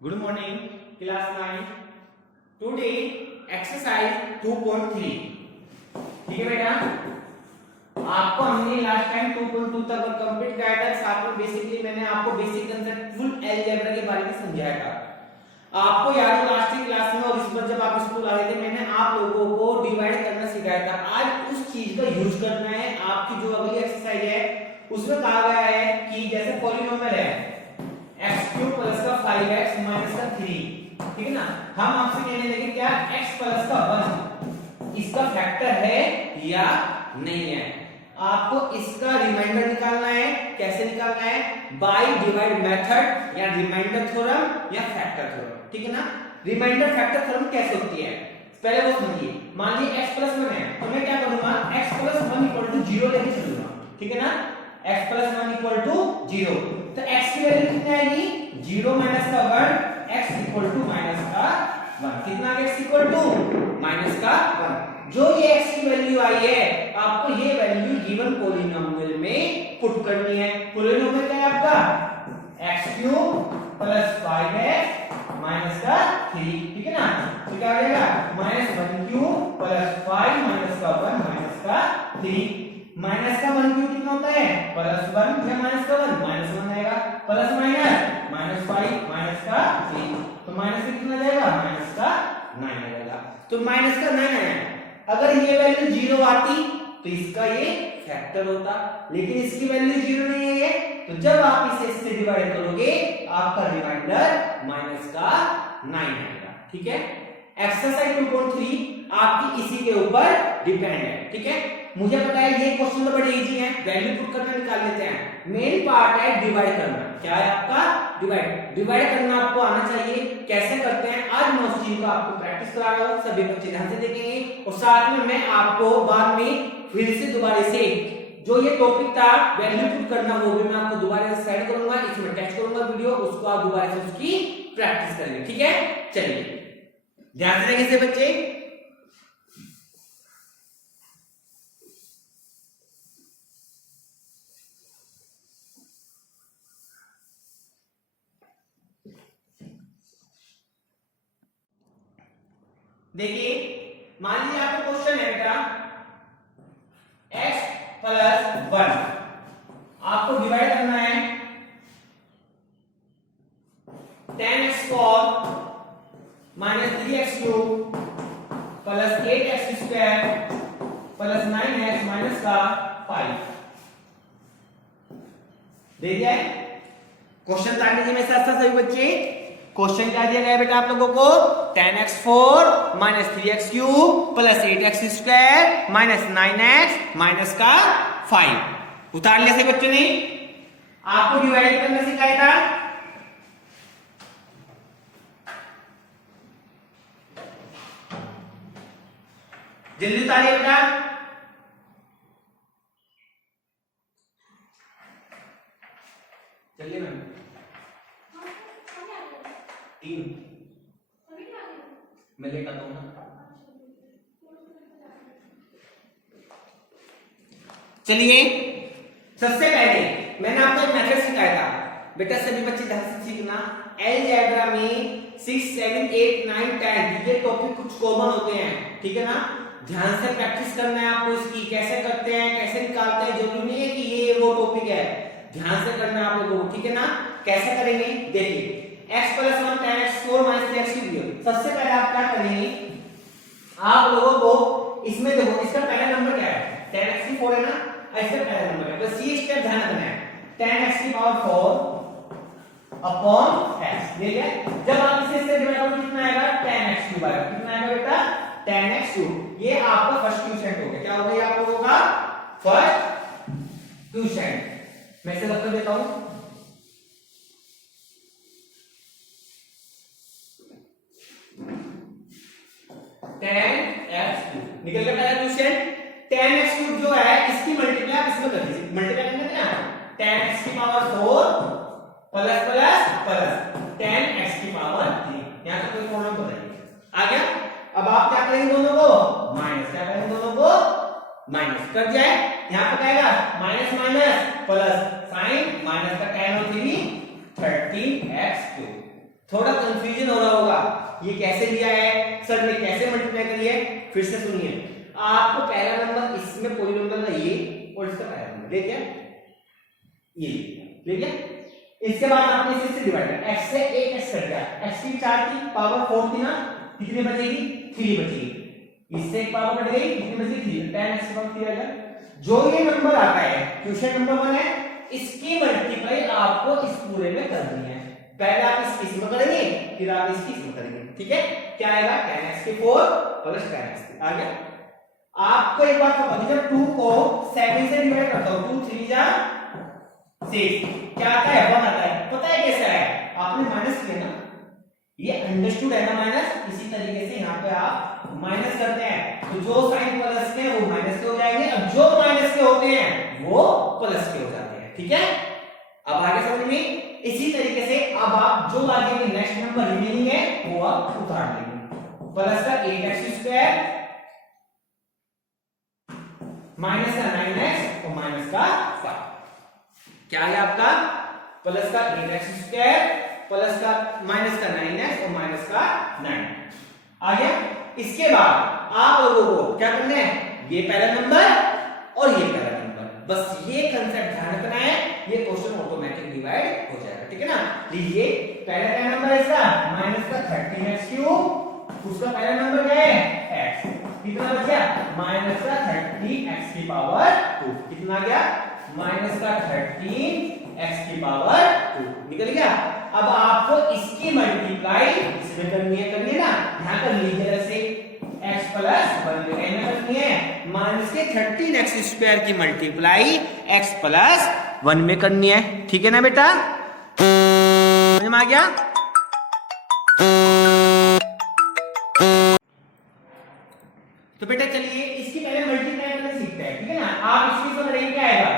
Good morning, class 9. Today exercise 2.3. ठीक है बेटा, आपको हमने लास्ट टाइम 2.2 तक कंप्लीट कराया था। साथ में बेसिकली मैंने आपको बेसिक कंसेप्ट फुल अलजेब्रा के बारे में समझाया था। आपको याद है लास्ट की क्लास में और इस बार जब आप स्कूल आए थे मैंने आप लोगों को डिवाइड करना सिखाया था। आज उस चीज का यूज करना है। आपकी जो अगली एक्सरसाइज है उसमें कहा गया है कि जैसे पॉलिनोमियल है x³ प्लस का 5x माइनस का 3, ठीक है ना। हम आपसे कहने लगे क्या x प्लस का 1 इसका फैक्टर है या नहीं है। आपको इसका रिमाइंडर निकालना है। कैसे निकालना है? बाय डिवाइड मेथड या रिमाइंडर थ्योरम या फैक्टर थ्योरम, ठीक है ना। रिमाइंडर फैक्टर थ्योरम कैसे होती है पहले वो समझिए। मान लीजिए x प्लस 1 है तो मैं क्या करूंगा x प्लस 1 इक्वल टू 0 लेके चलूंगा, ठीक है ना। x प्लस 1 इक्वल टू 0 तो x की वैल्यू कितनी आएगी 0 माइनस का 1 x इक्वल टू माइनस का 1। कितना x इक्वल टू माइनस का 1। जो ये x की वैल्यू आई है आपको ये वैल्यू गिवन पॉलिनोमियल में पुट करनी है। पॉलिनोमियल क्या है आपका x³ प्लस 5x माइनस का 3, ठीक है ना। तो क्या हो जाएगा -1³ प्लस 5 माइनस का 1 माइनस का 3। माइनस का 1³ कितना होता है +1 या माइनस का 1 -1 आएगा प्लस माइनस -5 माइनस का 3 तो माइनस से कितना जाएगा माइनस का 9 आ जाएगा। तो माइनस का 9 आया। अगर ये वैल्यू 0 आती तो इसका ये फैक्टर होता, लेकिन इसकी वैल्यू 0 नहीं है तो जब आप इसे इससे डिवाइड करोगे आपका रिमाइंडर माइनस का 9 आएगा, ठीक है। एक्सरसाइज 2.3 आपकी इसी के ऊपर डिपेंड है, ठीक है। मुझे पता है ये क्वेश्चन तो बड़े इजी है, वैल्यू पुट करना निकाल लेते हैं। मेन पार्ट है डिवाइड करना। क्या है आपका डिवाइड करना आपको आना चाहिए। कैसे करते हैं आज मैं उस चीज को आपको प्रैक्टिस करा रहा हूं, सभी बच्चे ध्यान से देखेंगे और साथ में मैं आपको बाद में फिर से दोबारा से जो ये टॉपिक था वैल्यू पुट करना वो भी मैं आपको दोबारा से सेंड करूंगा, इसमें टेक्स्ट करूंगा वीडियो, उसको आप दोबारा से उसकी प्रैक्टिस करेंगे, ठीक है। चलिए ध्यान से देखिए बच्चे। देखिए मान लीजिए आपको क्वेश्चन है बेटा x प्लस 1 आपको डिवाइड करना है 10x² minus 3x³ plus 8x² plus 9x minus का 5 दे दिया है। क्वेश्चन ताक लीजिए मेरे साथ साथ सभी बच्चे। क्वेश्चन क्या दिया गया है बेटा आप लोगों को 10x4 minus 3x³ plus 8x² minus 9x minus का 5 उतार लिया से बच्चों ने। आपको डिवाइड करना सिखाया था। जल्दी उतारिए बेटा। चलिए मैम 3 मैं लेकर आता हूं ना। चलिए सबसे पहले मैंने आपको एक मेथड सिखाया था बेटा, सभी बच्चे ध्यान से सीखना। अलजेब्रा में 6 7 8 9 10 ये टॉपिक कुछ कॉमन होते हैं, ठीक है ना। ध्यान से प्रैक्टिस करना है आपको इसकी, कैसे करते हैं कैसे निकालते हैं। जरूरी नहीं है कि ये वो टॉपिक है, ध्यान से करना है आप लोगों को, ठीक है ना। कैसे करेंगे देखिए x plus 1 10x4 minus 3x³। सबसे पहले आप क्या करेंगे आप लोगों को इसमें देखो इसका पहला नंबर क्या है 10x4 है ना, इसका पहला नंबर है। बस ये स्टेप ध्यान रखना है 10x⁴ अपॉन x, ठीक है। जब आप इसे इससे डिवाइड करोगे कितना आएगा 10x³ आएगा। कितना आएगा बेटा 10x³। ये आपका फर्स्ट क्वेश्चन हो गया। क्या हो गया आप लोगों का फर्स्ट क्वेश्चन। मैं इसे कर देता हूं 10x³ निकल गया पहला क्वेश्चन। 10x³ जो है इसकी मल्टीप्लाई आप इसमें कर दीजिए। मल्टीप्लाई करना है ना 10x⁴ plus plus plus 10x⁴। यहां तक कोई प्रॉब्लम बताइए आ गया। अब आप क्या करेंगे दोनों को माइनस, क्या करेंगे दोनों को माइनस कर जाए। यहां पर क्या आएगा minus minus plus sign minus का tan और 3 13x³ थोड़ा कंफ्यूजन हो रहा होगा, ये कैसे लिया है सर ने, कैसे मल्टीप्लाई करी है, फिर से सुनिए। आपको पहला नंबर इसमें पॉलीनोमियल का ये और इसका पहला नंबर ले क्या, ये ले क्या, इसके बाद आपने इसे से डिवाइड किया, x से एक x कट गया, x की 4 थी, पावर 4 थी ना, कितनी बचेगी 3 बचेगी, इससे एक पावर कट गई, कितनी बचेगी 3, 10x की पावर 3 आ गया। जो ये नंबर आता है क्वेश्चन नंबर 1 है, इसकी मल्टीप्लाई आपको इस पूरे में करनी है। पहले आप इसमें करेंगे, फिर आप इसमें करेंगे, ठीक है। क्या आएगा 10x के 4 प्लस 10x आ गया। आपको एक बात पता है, जब 2 को 7 से डिवाइड करता हूं, 2 3 जा 6, क्या आता है 1 आता है। पता है कैसा है, आपने माइनस किया ना, ये अंडरस्टूड है ना माइनस, इसी तरीके से यहाँ पे आप माइनस करते हैं, तो जो साइन प्लस के वो माइनस के हो जाएंगे, अब जो माइनस के होते हैं वो प्लस के हो जाते हैं, ठीक है। अब आगे समझ में, इसी तरीके से अब आप जो आगे में नेक्स्ट नंबर रिमेनिंग है वो आप उतार लेंगे। प्लस का 8x² माइनस का 9x और माइनस का 5, क्या आ गया आपका प्लस का 8x² प्लस का माइनस का 9x और माइनस का 9 आ गया। इसके बाद आप लोगों को क्या करना है, ये पहला नंबर और ये पहला नंबर, बस ये कंसेप्ट ध्यान रखना है, ये क्वेश्चन ऑटोमेटिक डिवाइड हो जाएगा, ठीक है ना। लीजिए पहला क्या नंबर है इसका माइनस का 13x3, उसका पहला नंबर क्या है x, कितना बच गया माइनस का 30x की पावर 2, कितना गया माइनस का 13x की पावर 2 निकल गया। अब आपको इसकी मल्टीप्लाई इसमें करनी है ना, यहां कर लीजिए ऐसे x प्लस 1 में करनी है, माइनस के 13x² की मल्टीप्लाई x प्लस 1 में करनी है, ठीक है ना बेटा, समझ में आ गया। तो बेटा चलिए इसकी पहले मल्टीप्लाई करना सीखते हैं, ठीक है ना। आप इसकी तो करेंगे क्या आएगा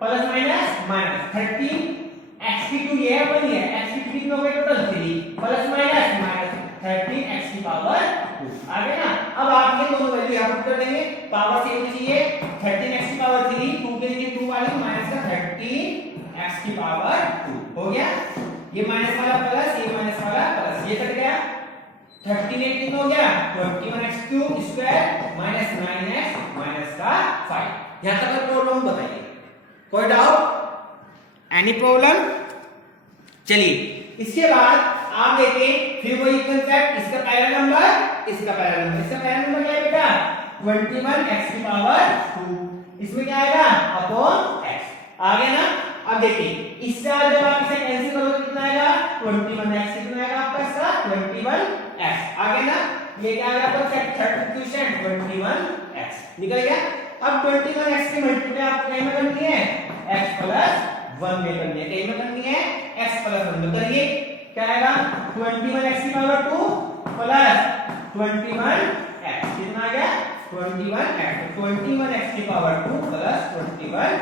प्लस माइनस माइनस 13 x की 2 ये है 1 है, x की 3 कितना हो गया total 3 plus minus minus 13 x की पावर 2 आ गया ना। अब आप ये दोनों वैल्यू यहां पुट कर देंगे, पावर सेम चाहिए 13 x की पावर 3, 2 के लिए 2 वाली माइनस का 13 x की पावर 2 हो गया, ये माइनस वाला प्लस, ये माइनस वाला प्लस, ये कट गया 13 कितना हो गया 21x³ माइनस 9x माइनस का 5। यहां तक प्रॉब्लम बताइए, कोई डाउट, एनी प्रॉब्लम। चलिए इसके बाद आप देखें फिर वही कंसेप्ट, इसका पहला नंबर इसका पहला नंबर, इसका पहला नंबर क्या है बेटा 21x की पावर 2, इसमें क्या आएगा अपॉन x आ गया ना। अब देखिए इससे जब आप इसे कैंसिल करोगे कितना आएगा 21x, कितना आएगा आपका इसका 21x आ गया ना, ये क्या आएगा आपका सब्स्टिट्यूशन 21x निकल गया। अब 21x की मल्टीप्लाई आपको कहीं में करनी है x प्लस 1 में करनी है, कहीं में करनी है x प्लस 1 में करिए, क्या आएगा 21x की पावर 2 प्लस 21x, कितना आ गया 21x, 21x की पावर 2 प्लस 21x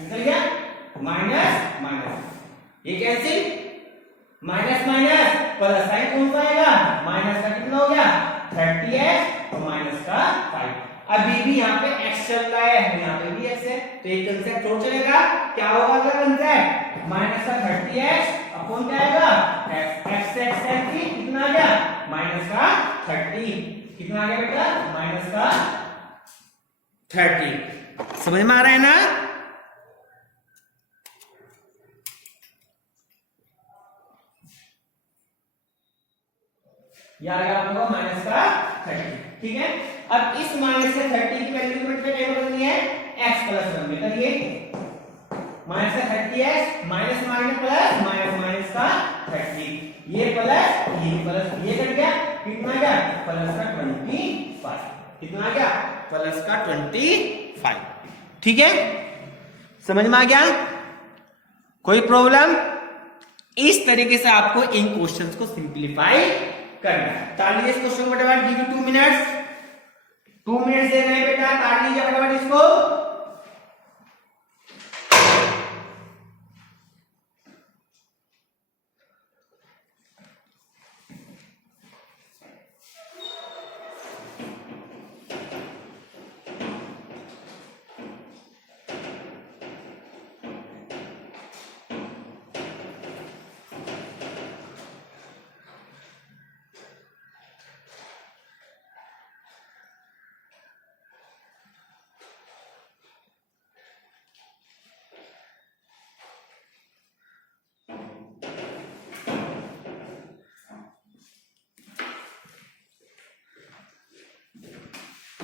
निकल गया, माइनस माइनस ये cancel, minus minus plus sign कौन सा आएगा माइनस का कितना हो गया 30x और माइनस का 5। अभी भी यहाँ पे x चल रहा है, यहाँ पे भी x है, तो एक कंसेप्ट छोड़ चलेगा, क्या होगा अगला कंसेप्ट माइनस का 30x अपॉन क्या आएगा x से x कैंसिल, कितना आ गया माइनस का 30, कितना आ गया बेटा माइनस का 30। समझ में आ रहा है ना। यह आ गया आपका माइनस का 30, ठीक है। अब इस माइनस का 30 की वैल्यू में क्या करनी है x प्लस 1 में करिए, माइनस का 30x minus minus plus minus minus का 30, ये प्लस ये कट गया, कितना आ गया प्लस का 25, कितना आ गया प्लस का 25, ठीक है। समझ में आ गया, कोई प्रॉब्लम। इस तरीके से आपको इन क्वेश्चंस को सिंपलीफाई करना है। तार लीजिए इस क्वेश्चन को फटाफट, गिव यू 2 मिनट्स, 2 मिनट्स दे रहे हैं बेटा, तार लीजिए फटाफट इसको।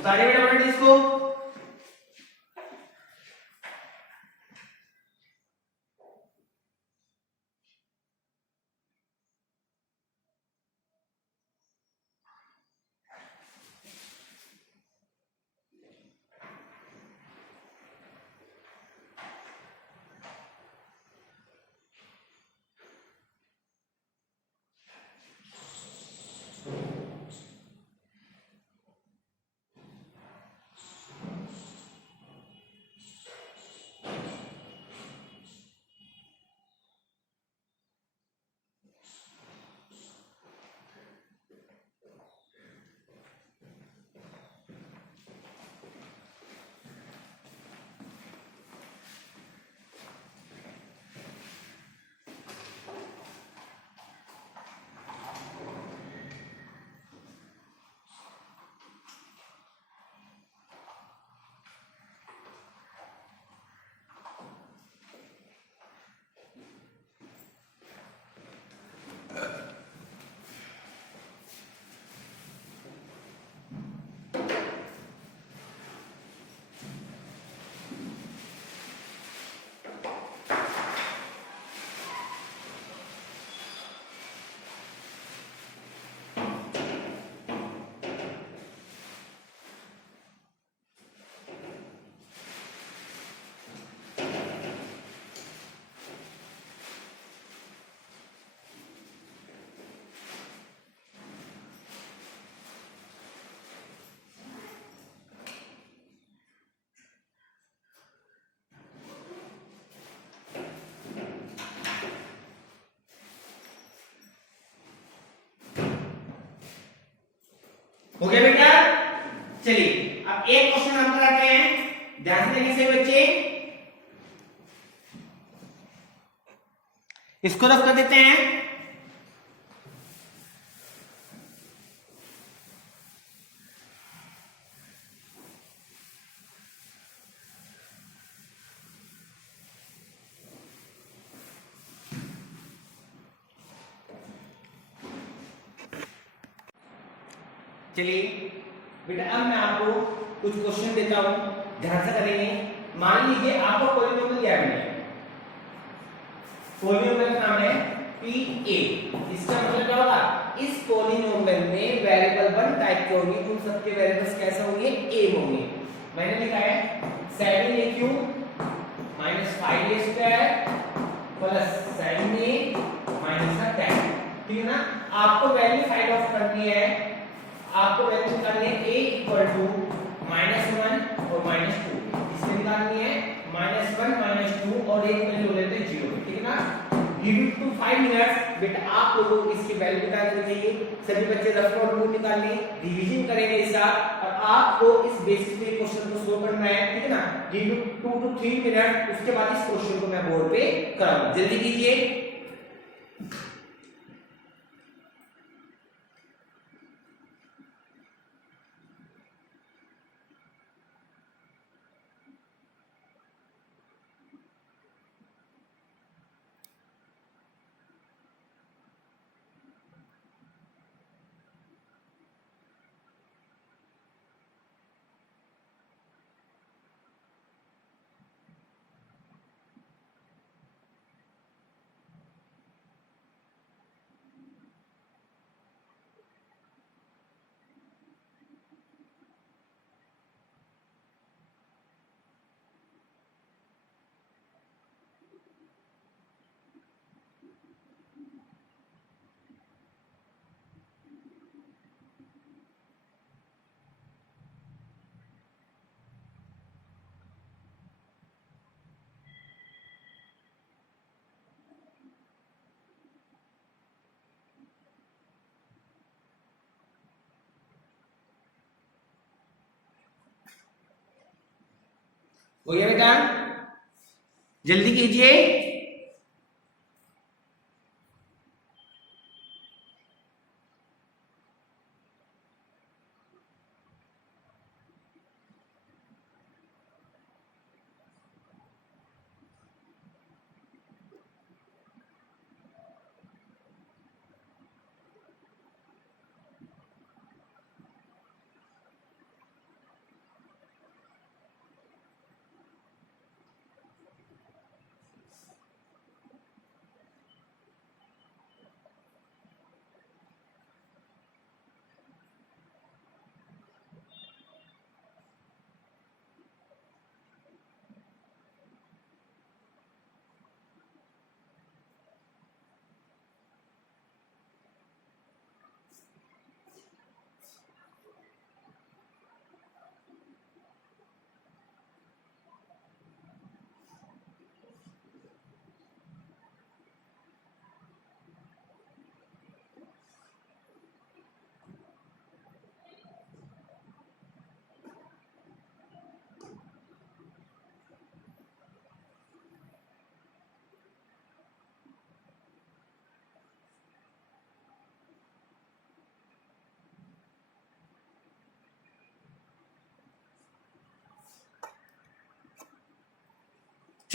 सारे फटाफट इसको। हो गया बेटा? चलिए अब एक क्वेश्चन हम कराते हैं, ध्यान से देखिए सभी बच्चे। इसको रफ कर देते हैं। चलिए बेटा अब मैं आपको कुछ क्वेश्चन देता हूं, ध्यान से करेंगे। मान लीजिए आपको पॉलिनोमियल दिया है, पॉलिनोमियल का नाम है पी ए। इसका मतलब क्या होगा, इस पॉलिनोमियल में वेरिएबल 1 टाइप के होंगे, उन सबके वेरिएबल्स कैसे होंगे, ए होंगे। मैंने लिखा है 7a cube minus 5a square plus 7a minus 10। ठीक है ना? आपको वैल्यू फाइंड आउट करनी है, आपको वैल्यू निकालनी है a इक्वल टू -1 और -2। इसमें निकालनी है -1 -2 और एक वैल्यू लेते हैं 0। ठीक है ना? Give it to 5 minutes. बेटा आप लोगों को इसकी वैल्यू निकालनी चाहिए। सभी बच्चे रफ नोट निकालने, रिवीजन करेंगे इस साथ, और आपको इस बेसिस पे क्वेश्चन को सॉल्व करना है। ठीक है ना? गिव इट 2 to 3 मिनट, उसके बाद इस क्वेश्चन को मैं बोर्ड पे कराऊंगा। जल्दी कीजिए। हो गया बेटा? जल्दी कीजिए।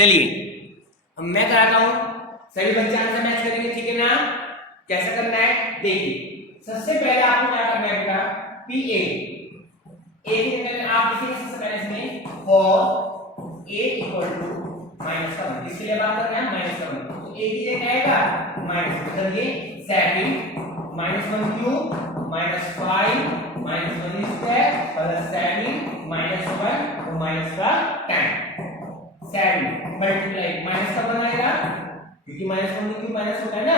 चलिए अब मैं कराता हूं, सभी बच्चे आंसर मैच करेंगे, ठीक है ना। कैसे करना है देखिए, सबसे पहले आपको क्या करना है बेटा, पी ए की जगह आप लिखेंगे सबसे पहले इसमें for a equal to minus का 1, इसके लिए बात कर रहे हैं माइनस का 1, तो ए की जगह आएगा माइनस, मतलब ये 7 -1 क्यूब -5 -1 स्क्वायर प्लस 7 -1 और माइनस का 10, 7 मल्टीप्लाई माइनस का बनाएगा क्योंकि -1 क्यूब माइनस होता है ना,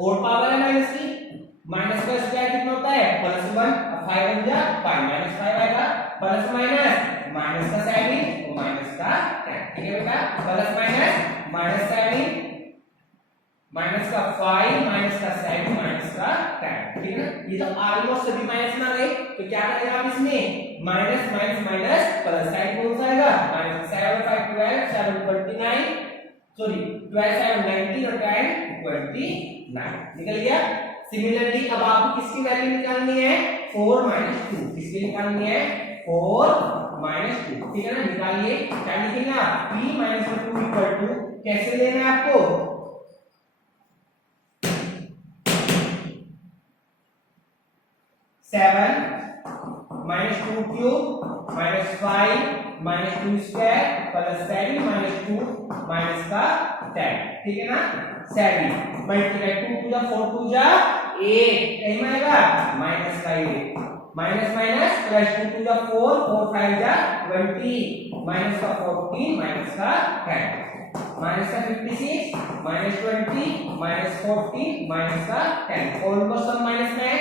और पावर है माइनस की, माइनस का स्क्वायर कितना होता है +1, 5 बन जा 5 -5 आएगा, प्लस माइनस माइनस का 7 और माइनस का 10, ठीक है बेटा, प्लस माइनस -7 माइनस का 5 माइनस का 7 माइनस का 10, ठीक है ना। ये तो ऑलमोस्ट सभी माइनस में आ गए, तो क्या करेंगे आप इसमें minus minus minus plus sign कौन सा आएगा, -7 5 12 7 29, सॉरी 12 7 19 और 10 29 निकल गया। सिमिलरली अब आपको किसकी वैल्यू निकालनी है, 4 2, किसकी निकालनी है 4 2, ठीक है ना। निकालिए, क्या लिखेंगे आप, p - 2 इक्वल टू कैसे लेना है आपको, 7 -2 क्यूब -5 -2 स्क्वायर प्लस 7 -2 माइनस का 10, ठीक है ना। 7 मल्टीप्लाई 2 टू द 4 टू जा 8, कहीं में आएगा माइनस का 8, minus minus plus 2 to the 4 4 5 जा 20 माइनस का 14 माइनस का 10, माइनस का 56 -20 -14 माइनस का 10, ऑलमोस्ट सब माइनस में है,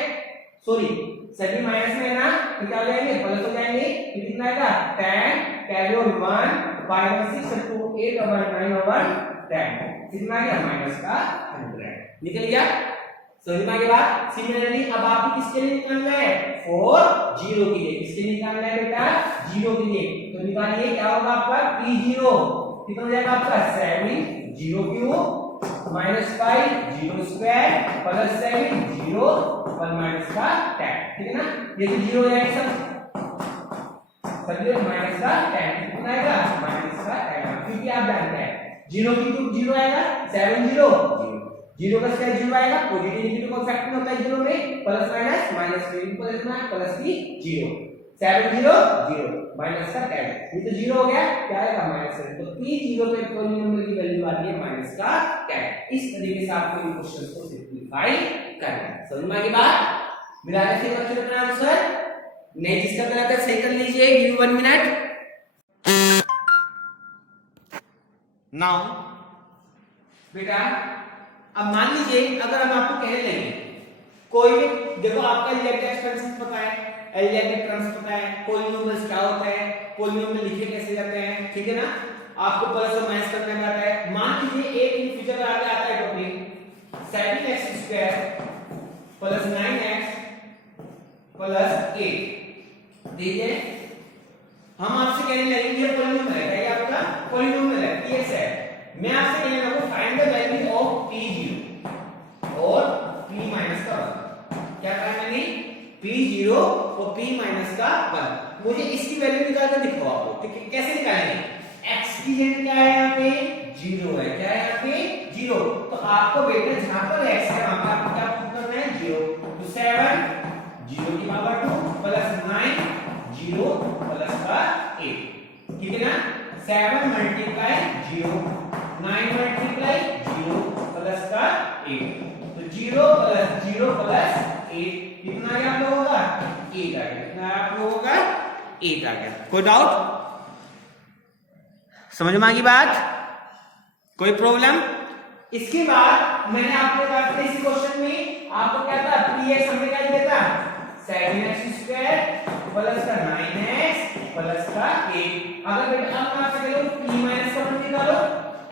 सॉरी सभी माइनस में है ना, तो क्या हो जाएंगे प्लस हो जाएंगे, कितना आएगा 10 कैरी ऑन 1 5 और 6 2 8 और 9 और 10, कितना आ गया माइनस का 100, निकल गया। समझ में बात। सिमिलरली अब आपको किसके लिए निकालना है, 4 0 के लिए, किसके लिए निकालना है बेटा 0 के लिए, तो निकालिए क्या होगा आपका p0, कितना हो जाएगा आपका 7 0 क्यूब -5 0 स्क्वायर प्लस 7 0 और माइनस का 10, ठीक है ना। ये तो 0 हो जाएगा सब माइनस का 10, कितना आएगा माइनस का 10, क्योंकि आप जानते हैं 0 की क्यूब 0 आएगा, 7 0 0 का स्क्वायर 0 आएगा, पॉजिटिव नेगेटिव का फैक्टर होता है 0 में, प्लस माइनस माइनस में प्लस में प्लस की 0 7 0 0 माइनस का 10, ये तो 0 हो गया, क्या आएगा -7, तो p0 पे पॉलिनोमियल की वैल्यू आती है -10। इस तरीके से आपको इन क्वेश्चंस को सिंपलीफाई करना है। समझ में आ गई बात। मिला के फिर बच्चों अपना आंसर, नहीं जिसका गलत है सही कर लीजिए, गिव यू 1 मिनट। नाउ बेटा अब मान लीजिए अगर हम आपको कहने लगे कोई भी, देखो आपका इलेक्ट्रिक एक्सपेंसेस पता है, इलेक्ट्रिक टर्म्स पता है, पॉलिनोमियल्स क्या होता है, पॉलिनोमियल लिखे कैसे जाते हैं, ठीक है ना, आपको प्लस और माइनस करने में आता है। मान लीजिए एक इन फ्यूचर में आगे आता है topic 7x² plus 9x plus 8, देखिए हम आपसे कहने लगेंगे ये पॉलिनोमियल है, क्या आपका पॉलिनोमियल है px है, मैं आपसे कहने लगूंगा find the value of p0 और p माइनस का 1, क्या करना है p0 और p माइनस का 1, मुझे इसकी वैल्यू निकाल कर दिखाओ आपको, ठीक है। कैसे निकालेंगे, x की जगह क्या है यहाँ पे 0 है, क्या है यहाँ पे 0, तो आपको बेटा जहां पर x है वहां पर आपको क्या पुट करना है 0, तो 7 0 की पावर 2 प्लस 9 0 प्लस का 8, ठीक है ना। 7 मल्टीप्लाई 0 9 मल्टीप्लाई 0 प्लस का 8, तो 0 प्लस 0 प्लस 8 कितना आप लोगों का 8 आ गया, कितना आप लोगों का 8 आ गया। कोई डाउट, समझ में आ गई बात, कोई प्रॉब्लम। इसके बाद मैंने आपको कहा था इसी क्वेश्चन में आपको क्या था, px हमने क्या दिया था 7x² प्लस का 9x प्लस का 8। अगर बेटा अब आपसे कह लो p माइनस का 1 निकालो,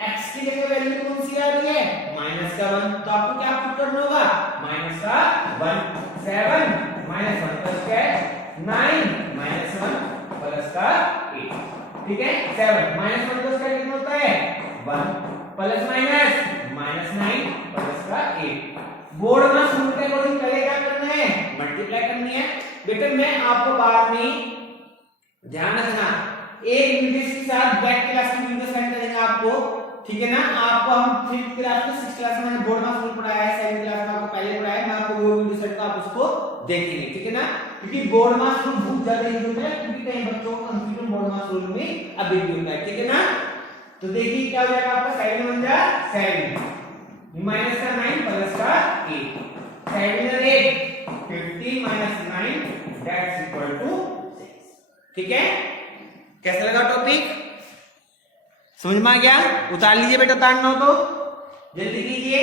x की जगह वैल्यू कौन सी आ रही है माइनस का 1, तो आपको क्या पुट करना होगा माइनस का 1, 7 माइनस 1 का स्क्वायर 9 माइनस 1 प्लस का 8, ठीक है। 7 माइनस 1 का स्क्वायर कितना होता है 1 प्लस माइनस माइनस 9 प्लस का 8। बोर्ड में शुरू के अकॉर्डिंग पहले क्या करना है मल्टीप्लाई करनी है। बेटा मैं आपको बाद में ध्यान रखना एक वीडियो के साथ बैक क्लास की वीडियो सेंड करेंगे आपको, ठीक है ना। आपको हम 5th क्लास में 6th क्लास में मैंने बोर्ड मास रूल पढ़ाया है, 7th क्लास में आपको पहले पढ़ाया है, मैं आपको वो वीडियो सेट का आप उसको देखेंगे, ठीक है ना। क्योंकि बोर्ड मास रूल बहुत ज्यादा यूज होता है, क्योंकि कई बच्चों को कंफ्यूजन बोर्ड मास रूल में अभी भी होता है, ठीक है ना। तो देखिए क्या हो जाएगा आपका 7 बन जाए 7 माइनस का 9 प्लस का 8 7 और 8 50 माइनस 9 दैट्स इक्वल टू 6, ठीक है। कैसा लगा टॉपिक, समझ में आ गया? उतार लीजिए बेटा, उतारना हो तो जल्दी कीजिए।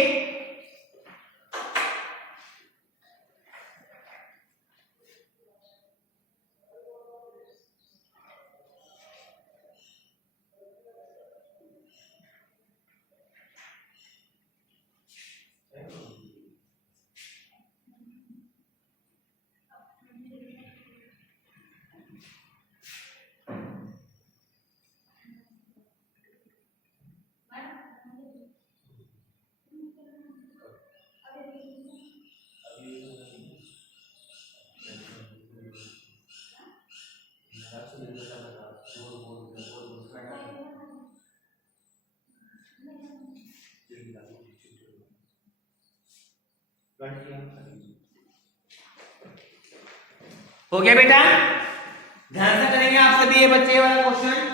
हो गया बेटा, ध्यान से करेंगे आप सभी ये बच्चे वाला क्वेश्चन।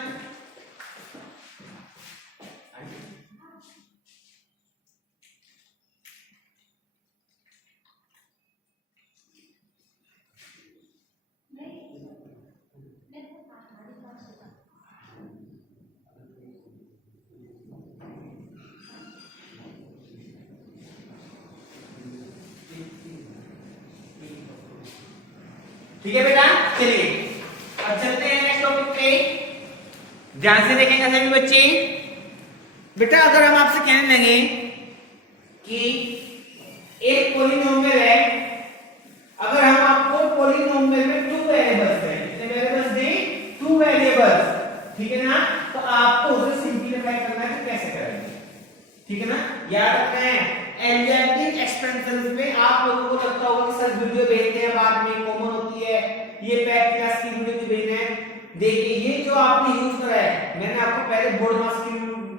ठीक है बेटा, चलिए अब चलते हैं नेक्स्ट टॉपिक पे, ध्यान से देखेंगे सभी बच्चे। बेटा अगर हम आपसे कहने लगे कि एक पॉलिनोमियल है, अगर हम आपको पॉलिनोमियल में 2 वेरिएबल्स हैं, कितने वेरिएबल्स दें? 2 वेरिएबल्स, ठीक है ना। तो आपको उसे सिंपलीफाई करना है, तो कैसे करेंगे, ठीक है ना। याद रखना है एल्जेब्रिक एक्सपेंशंस में आप लोगों को लगता होगा कि सर वीडियो भेजते हैं बाद में, कॉमन होती है, ये पैक क्लास की वीडियो भी भेजना है। देखिए ये जो आपने यूज करा है, मैंने आपको पहले बोर्ड मास की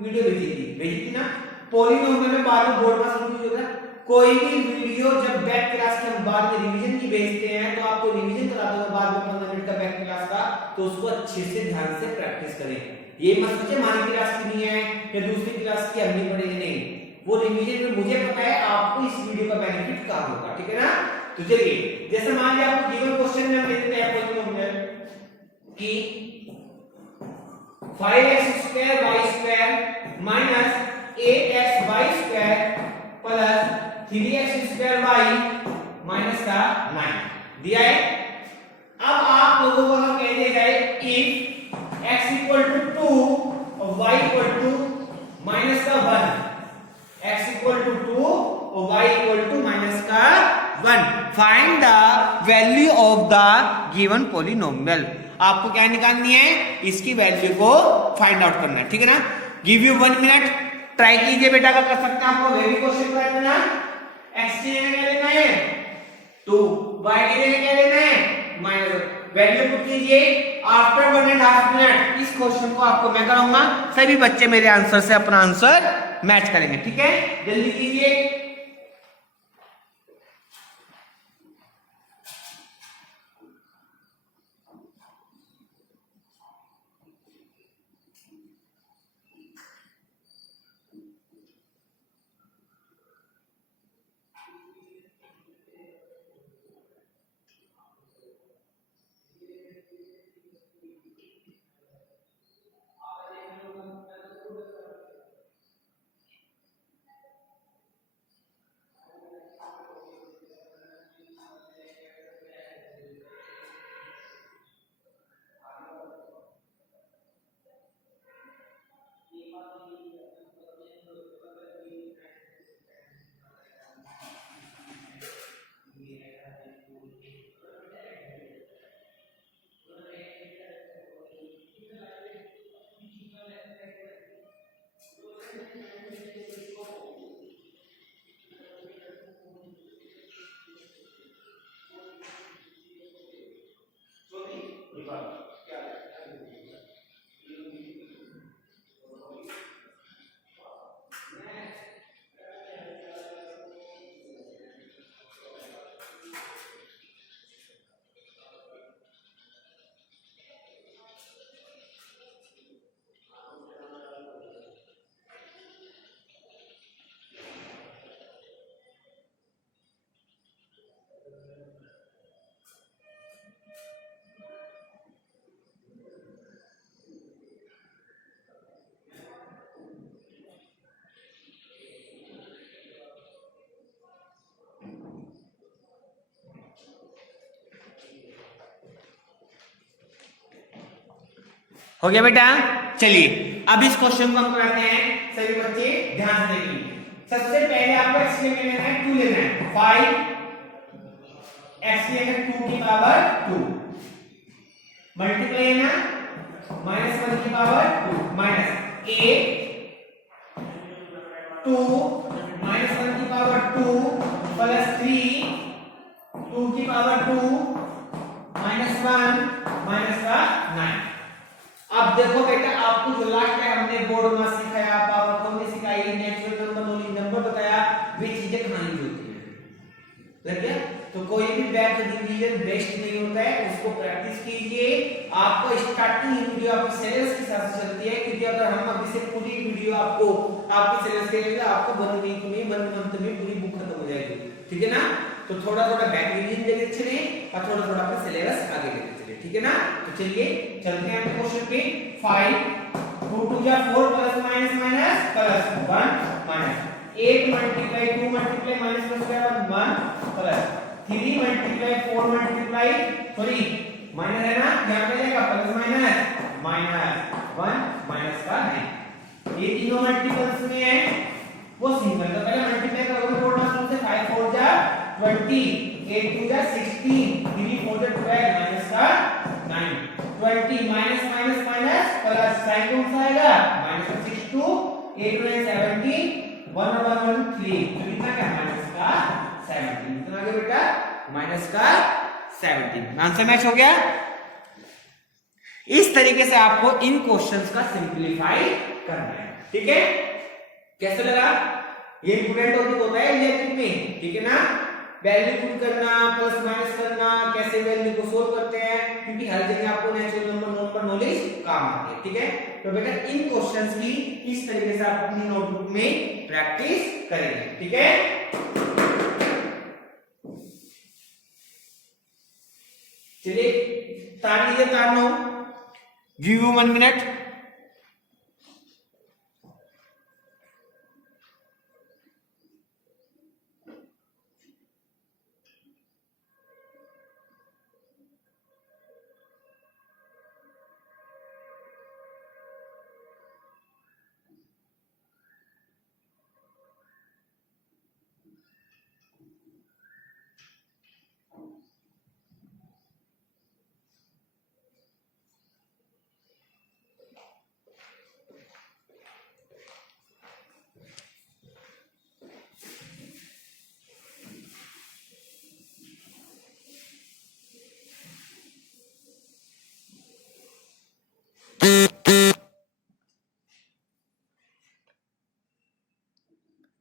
वीडियो भेजी थी ना, पॉलिनोमियल में बाद में बोर्ड मास वीडियो होगा। कोई भी वीडियो जब बैक क्लास के हम बाद में रिवीजन की भेजते हैं, तो आपको रिवीजन कराते हुए बाद में 15 मिनट का बैक क्लास का, तो उसको अच्छे से ध्यान से प्रैक्टिस करें। ये मत सोचिए हमारी क्लास की नहीं है या दूसरी क्लास की हम नहीं पढ़ेंगे, नहीं, वो रिवीजन में मुझे पता है आपको इस वीडियो का बेनिफिट कहां होगा, ठीक है ना। तो चलिए जैसे मान लिया आपको गिवन क्वेश्चन में हम लेते हैं पॉलिनोमियल कि 5x² y² - 8xy² + 3x² y - 9 दिया है। अब आप लोगों को हम कह दिया जाए इफ x = 2 और y = -1, x = 2 और y = -1, find the value of the given polynomial. आपको क्या निकालनी है? इसकी वैल्यू को फाइंड आउट करना है, ठीक है ना। गिव यू 1 मिनट, ट्राई कीजिए बेटा, अगर कर सकते हैं आपको वेरी क्वेश्चन ट्राई करना। x की जगह क्या लेना है? 2, y की जगह क्या लेना है? -1, वैल्यू पुट कीजिए। आफ्टर 1.5 मिनट इस क्वेश्चन को आपको मैं कराऊंगा, सभी बच्चे मेरे आंसर से अपना आंसर मैच करेंगे, ठीक है। जल्दी कीजिए। हो गया बेटा। चलिए अब इस क्वेश्चन को हम कराते हैं, सभी बच्चे ध्यान से देखेंगे। सबसे पहले आपको x में लेना है 2 लेना है, 5 x लेना है 2 की पावर 2 मल्टीप्लाई है ना -1 की पावर 2 माइनस 8 2 -1 की पावर 2 प्लस 3 2 की पावर 2 -1 माइनस का 9। अब देखो बेटा आपको जो लास्ट टाइम हमने बोर्ड में सिखाया, पावर फॉर्म में सिखाई, नेचुरल नंबर ओनली नंबर बताया, वे चीजें कहां यूज होती है लग गया। तो कोई भी बैक डिवीजन बेस्ट नहीं होता है, उसको प्रैक्टिस कीजिए। आपको स्टार्टिंग वीडियो आपकी सिलेबस के साथ चलती है, क्योंकि अगर हम अभी से पूरी वीडियो आपको आपकी सिलेबस के लिए आपको 1 वीक में 1 मंथ में पूरी बुक खत्म हो जाएगी, ठीक है ना। तो थोड़ा थोड़ा बैक रिवीजन लेके चलिए और थोड़ा थोड़ा अपना सिलेबस आगे लेके चलिए, ठीक है ना। तो चलिए चलते हैं क्वेश्चन पे। 5 2 2 या 4 plus minus minus plus 1 minus 8 multiply 2 multiply minus plus 1 plus 3 multiply 4 multiply sorry minus है ना, यहां पे जाएगा प्लस माइनस माइनस 1 माइनस का 9। ये तीनों मल्टीपल्स में है वो सिंगल, तो पहले मल्टीप्लाई करोगे 4 माइनस से 5 4 जा 20 8 2 जा 16 3 4 जा 12 माइनस का 9 20 minus minus minus plus sign कौन सा आएगा माइनस 62 8 9 17 1 1 1 3 तो कितना क्या माइनस का 17 कितना आ गया बेटा माइनस का 17। आंसर मैच हो गया। इस तरीके से आपको इन क्वेश्चंस का सिंपलीफाई करना है, ठीक है। कैसे लगा, ये इंपोर्टेंट टॉपिक होता है इलेक्ट्रिक में, ठीक है ना। वैल्यू पुट करना, प्लस माइनस करना, कैसे वैल्यू को सोल्व करते हैं, क्योंकि हर जगह आपको नेचुरल नंबर नॉलेज काम आती है, ठीक है। तो बेटा इन क्वेश्चंस की इस तरीके से आप अपनी नोटबुक में प्रैक्टिस करेंगे, ठीक है। चलिए तार लीजिए, तार नो, गिव यू 1 मिनट।